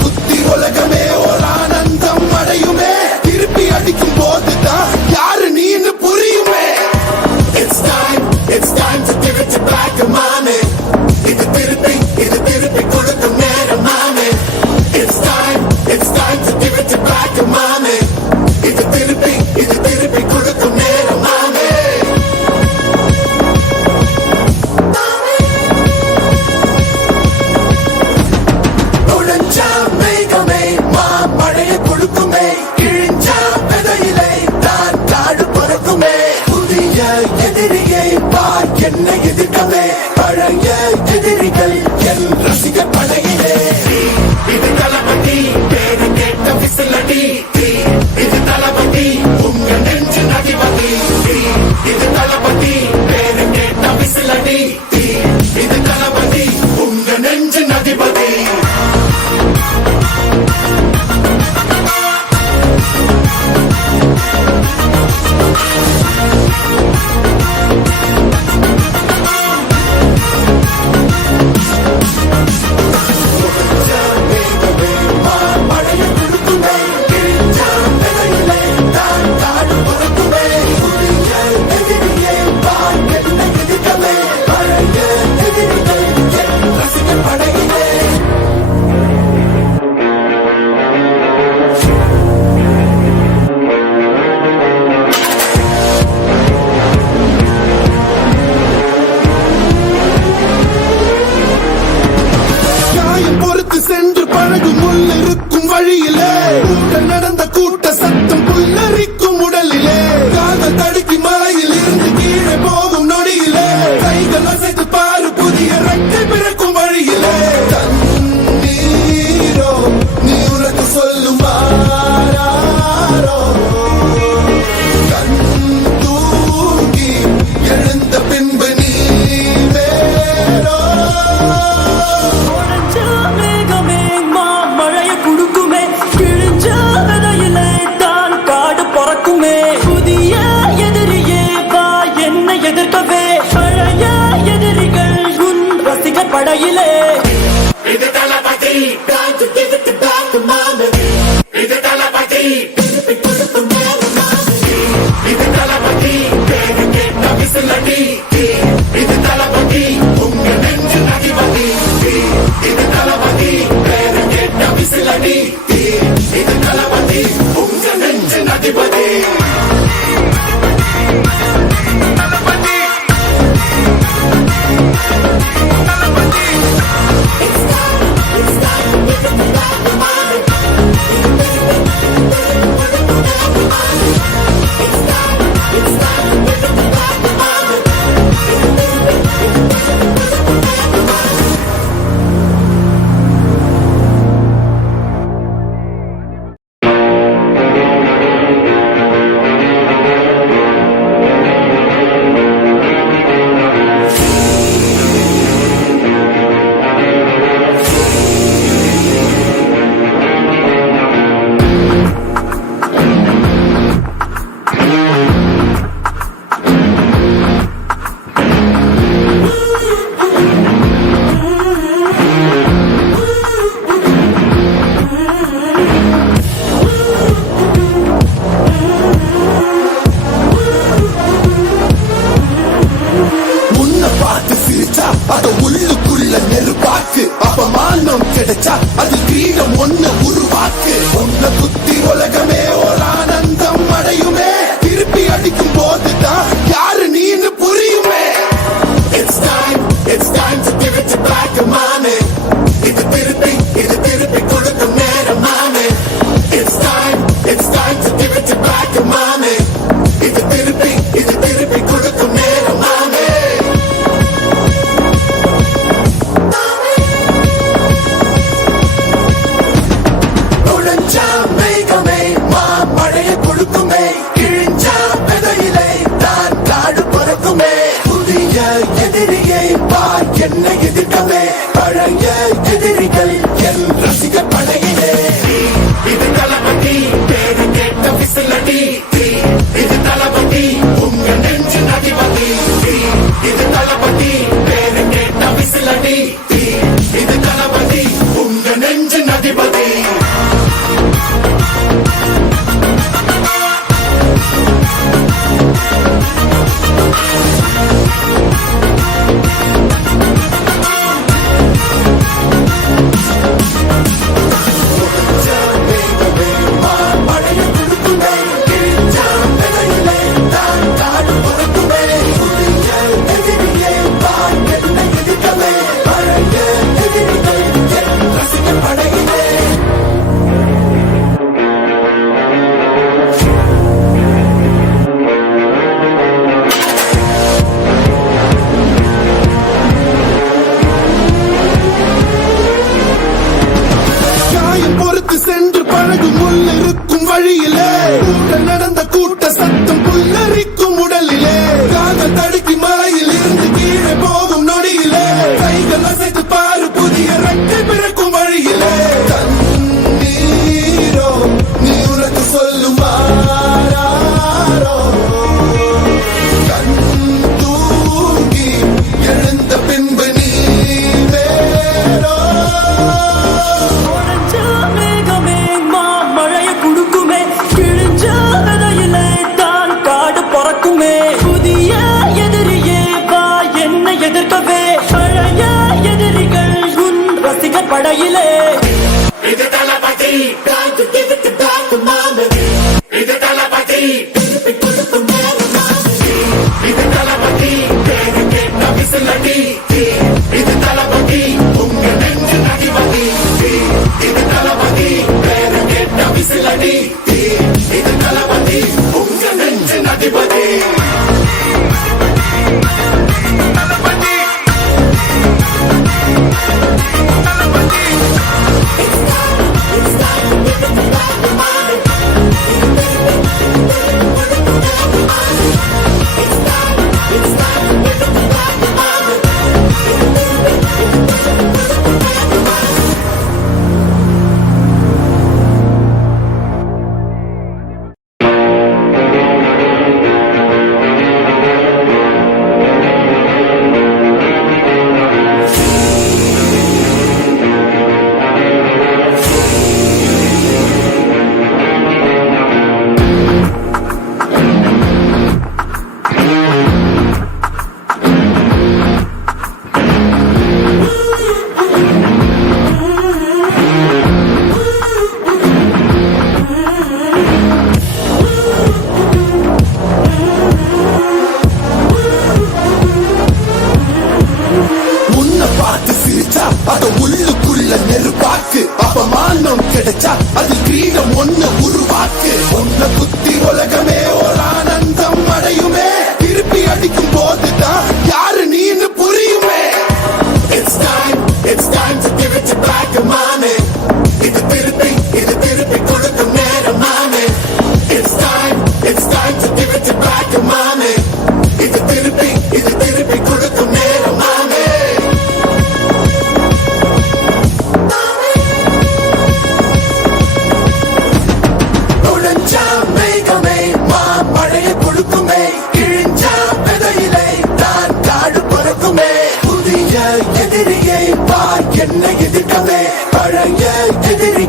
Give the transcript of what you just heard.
சுத்தி உலகமே ஒரு ஆனந்தம் அடையுமே திருப்பி அடிக்கும் போதுதான் யாரு நீன்னு புரியுமே. It's time to give it back, mommy. இது திருப்பி கொடுக்கும் நேரம், mommy. It's time to give it back, mommy. இது திருப்பி கொடுக்கும் நேரம், mommy. நுழைஞ்சா மேகமே மாமழையை கொடுக்குமே, கிழிஞ்சா விதையிலே தான் காடு பிறக்குமே. புதிய எதிரியை பார் என்னை எதிர்க்கவே, பழைய எதிரிகள் என் ரசிக படையிலே. இது தளபதி பேரு கேட்ட விசிலடி, இது தளபதி உங்க நெஞ்சு அதிபதி. இது தளபதி பேரு கேட்ட விசிலடி, இது தளபதி உங்க நெஞ்சு அதிபதி. சென்று பழகும் முள்ளிருக்கும் வழியிலே, கூட்ட நடந்த கூட்ட சத்தம் புல்லரிக்கும் உடலிலே, காதல் தடுக்கி மலையில் இருந்து கீழே போகும் நொடியிலே, கைகள் அசைத்து பாரு புதிய ரெக்கை பிறக்கும் வழியிலே. தண்ணீரோ நீ உனக்கு சொல்லும் ஆராரோ, கண் தூங்கி எழுந்த பின்பு நீ வேறோ. மழையை குடுக்குமே, கிழிஞ்ச விதையிலே காயம் பொறுத்து சென்று பழகும் முள் இருக்கும் வழியிலே கூட நடந்த கூட்ட சத்தம் புல்லரிக்கும் உடலிலே காதல் தடுக்கி மலையில் இருந்து கீழே போகும் நொடியிலே கைகள் அசைத்து பாரு புதிய ரெக்கை பிறக்கும் வழியிலே தண்ணீரோ நீ உனக்கு சொல்லுமாறோ கண் தூங்கி எழுந்த பின்பு நீ வேறோ மேகமே மழைய குடுக்குமே கிழிஞ்ச விதையிலே தான் காடு பறக்குமே புதிய எதிரியே வா என்னை எதிர்க்கவே பழைய எதிரிகள் உன் ரசிகர் படையிலே இது தளபதி time to give it back to mama இது தளபதி திருப்பி கொடுக்கும் நேரம் இது தளபதி பேரு கேட்ட விசிலடி இது தளபதி உங்க நெஞ்சு நடிபதி இது தளபதி பேரு கேட்ட விசிலடி இது தளபதி உங்க நெஞ்சு நடிபதி உன்னை பார்த்து சிரிச்சா அத உள்ளுக்குள்ள நெருப்பாக்கு அப்பமானம் கிடைச்சா அது கிரீடம் ஒண்ணு உருவாக்கு உன்னை குத்தி உலகமே ஒரு ஆனந்தம் அடையுமே திருப்பி அடிக்கும் போதுதான் யாரு நீன்னு புரியுமே It's time to give it back to mommy இது திருப்பி கொடுக்கும் நேரம் mommy It's time to give it back to mommy இது திருப்பி கொடுக்கும் நேரம் mommy நுழைஞ்சா மேகமே மழைய கொடுக்குமே கிழிஞ்சா விதையிலே தான் காடு பறக்குமே புதிய எதிரியை வா என்னை எதிர்க்கவே பழைய எதிரி